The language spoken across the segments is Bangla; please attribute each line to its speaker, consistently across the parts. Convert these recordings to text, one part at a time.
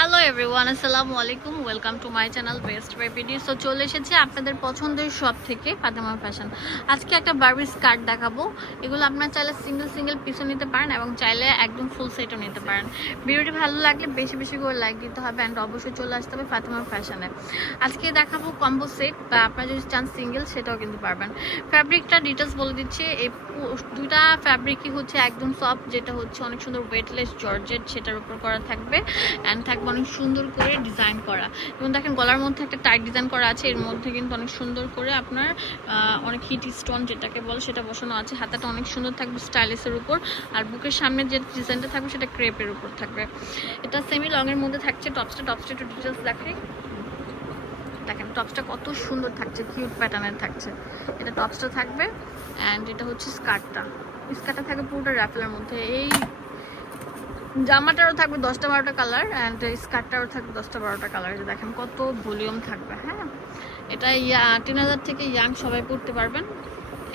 Speaker 1: হ্যালো এভরিওয়ান আসসালামু আলাইকুম welcome to my channel best বেবিডি সো চলে এসেছে আপনাদের পছন্দের সব থেকে ফাতেমা ফ্যাশন আজকে একটা বার্বি স্কার্ট দেখাবো। এগুলো আপনারা চাইলে সিঙ্গেল সিঙ্গেল পিসও নিতে পারেন এবং চাইলে একদম ফুল সেটও নিতে পারেন। ভিডিওটি ভালো লাগলে বেশি বেশি করে লাইক দিতে হবে অ্যান্ড অবশ্যই চলে আসতে হবে ফাতেমা ফ্যাশনে আজকে দেখাবো কম্বো সেট বা আপনারা যদি চান সিঙ্গেল সেটাও কিন্তু পারবেন। ফ্যাব্রিকটা ডিটেলস বলে দিচ্ছি। এই দুইটা ফ্যাব্রিকই হচ্ছে একদম সফট যেটা হচ্ছে অনেক সুন্দর ওয়েটলেস জর্জেট, সেটার উপর করা থাকবে। অ্যান্ড থাকবে অনেক সুন্দর করে ডিজাইন করা। এবং দেখেন গলার মধ্যে একটা টাইট ডিজাইন করা আছে, এর মধ্যে কিন্তু অনেক সুন্দর করে আপনার অনেক হিট স্টোন যেটাকে বলে সেটা বসানো আছে। হাতাটা অনেক সুন্দর থাকবে স্টাইলিশের উপর, আর বুকের সামনে যে ডিজাইনটা থাকবে সেটা ক্রেপের উপর থাকবে। এটা সেমি লংয়ের মধ্যে থাকছে টপসটা টপসটা একটু ডিটেলস দেখাই। দেখেন টপসটা কত সুন্দর থাকছে কিউট প্যাটার্নের থাকছে। এটা টপসটা থাকবে অ্যান্ড এটা হচ্ছে স্কার্টটা স্কার্টটা থাকবে পুরোটা র্যাফেলের মধ্যে। এই জামাটারও থাকবে দশটা বারোটা কালার অ্যান্ড স্কার্টটারও থাকবে দশটা বারোটা কালার যে দেখেন কত ভলিউম থাকবে হ্যাঁ? এটা ইয়া তিন হাজার থেকে ইয়াং সবাই পড়তে পারবেন।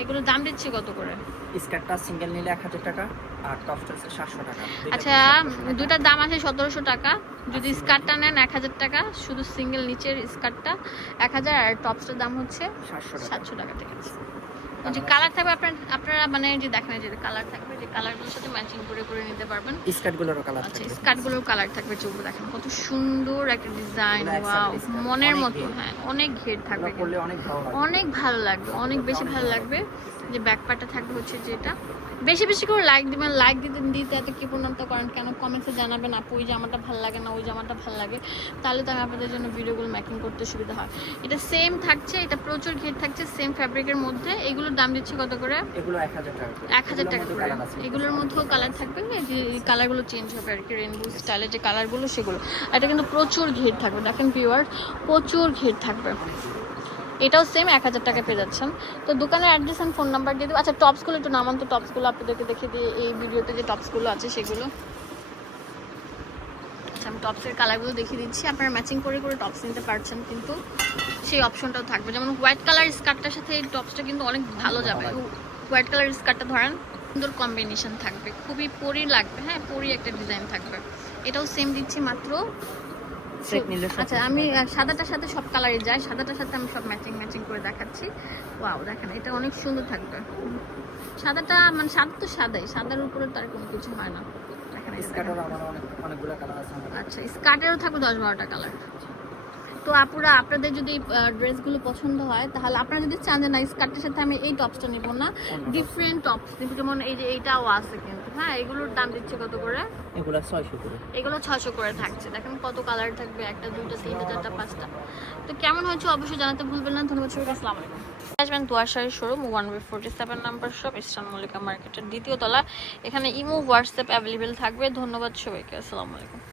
Speaker 1: এগুলোর দাম দিচ্ছি কত করে?
Speaker 2: স্কার্টটা সিঙ্গেল নিলে এক হাজার টাকা আর টপসটা হচ্ছে সাতশো টাকা।
Speaker 1: আচ্ছা
Speaker 2: পিস 700 টাকা।
Speaker 1: দুটার দাম আছে সতেরোশো টাকা। যদি স্কার্টটা নেন এক হাজার টাকা শুধু সিঙ্গেল নিচের স্কার্টটা এক হাজার আর টপসটার দাম হচ্ছে
Speaker 2: সাতশো
Speaker 1: সাতশো টাকা ঠিক আছে যে কালার থাকবে আপনার আপনারা মানে যে দেখেন যে কালার থাকবে যে কালারগুলোর সাথে ম্যাচিং করে করে নিতে পারবেন।
Speaker 2: স্কার্টগুলোরও কালার
Speaker 1: আচ্ছা স্কার্টগুলোর কালার থাকবে চোখগুলো দেখেন কত সুন্দর একটা ডিজাইন ওয়াও মনের মতো হ্যাঁ অনেক ঘের থাকবে।
Speaker 2: অনেক ভালো লাগবে।
Speaker 1: অনেক ভালো লাগবে অনেক বেশি ভালো লাগবে। যে ব্যাক পার্টটা থাকবে হচ্ছে যেটা। বেশি বেশি করে লাইক দিবেন লাইক দিতে দিতে এত কি পূর্ণতা করেন? কেন কমেন্টসে জানাবেন আপু? ওই জামাটা ভালো লাগে না ওই জামাটা ভালো লাগে। তাহলে তো আমি আপনাদের জন্য ভিডিওগুলো মেকিং করতে সুবিধা হয়। এটা সেম থাকছে এটা প্রচুর ঘের থাকছে সেম ফ্যাব্রিকের মধ্যে। এগুলোর দাম দিচ্ছে কত করে?
Speaker 2: এগুলো এক হাজার টাকা করে। এগুলোর
Speaker 1: মধ্যেও কালার থাকবে এই যে কালারগুলো চেঞ্জ হবে আর কি রেনবো স্টাইলের যে কালারগুলো সেগুলো। এটা কিন্তু প্রচুর ঘের থাকবে দেখেন পিওর প্রচুর ঘের থাকবে। এটাও সেম এক হাজার টাকা পেয়ে যাচ্ছেন। তো দোকানের অ্যাড্রেস অ্যান্ড ফোন নাম্বার দিয়ে দেবো। আচ্ছা টপসগুলো একটু নামান তো টপসগুলো আপনাদেরকে দেখে দিয়ে এই ভিডিওতে যে টপসগুলো আছে সেগুলো। আচ্ছা আমি টপসের কালারগুলো দেখিয়ে দিচ্ছি। আপনারা ম্যাচিং করে করে টপস নিতে পারছেন কিন্তু সেই অপশনটাও থাকবে। যেমন হোয়াইট কালার স্কার্টটার সাথে এই টপসটা কিন্তু অনেক ভালো যাবে। হোয়াইট কালার স্কার্টটা ধরেন সুন্দর কম্বিনেশন থাকবে। খুবই পরি লাগবে হ্যাঁ পরি একটা ডিজাইন থাকবে। এটাও সেম দিচ্ছি মাত্র
Speaker 2: নিলে
Speaker 1: আচ্ছা আমি সাদাটার সাথে সব কালারে যাই সাদাটার সাথে আমি সব ম্যাচিং ম্যাচিং করে দেখাচ্ছি। ওয়াও দেখেন এটা অনেক সুন্দর থাকবে। সাদাটা মানে সাদা তো সাদাই। সাদার উপরে তার কোনো কিছু হয় না। দেখেন। আচ্ছা স্কার্টেরও থাকবে দশ বারোটা কালার তো আপুরা আপনাদের যদি ড্রেসগুলো পছন্দ হয় তাহলে আপনারা যদি চান যে না স্কার্টের সাথে আমি এই টপসটা নিব না ডিফারেন্ট টপস কিন্তু যেমন এই যে এইটাও আছে কিন্তু। হ্যাঁ এগুলোর দাম দিচ্ছে কত করে?
Speaker 2: এগুলো ছয়শো করে।
Speaker 1: এগুলো ছশো করে থাকছে। দেখেন কত কালার থাকবে একটা দুইটা তিনটা চারটা পাঁচটা। তো কেমন হয়েছে অবশ্যই জানাতে ভুলবেন না। ধন্যবাদ সবাইকে আসসালামু আলাইকুম। আসবেন showroom one B forty seven number shop Eastern Mallika মার্কেটের দ্বিতীয় তলা। এখানে ইমো হোয়াটসঅ্যাপ অ্যাভেলেবেল থাকবে। ধন্যবাদ সবাইকে আসসালামু আলাইকুম।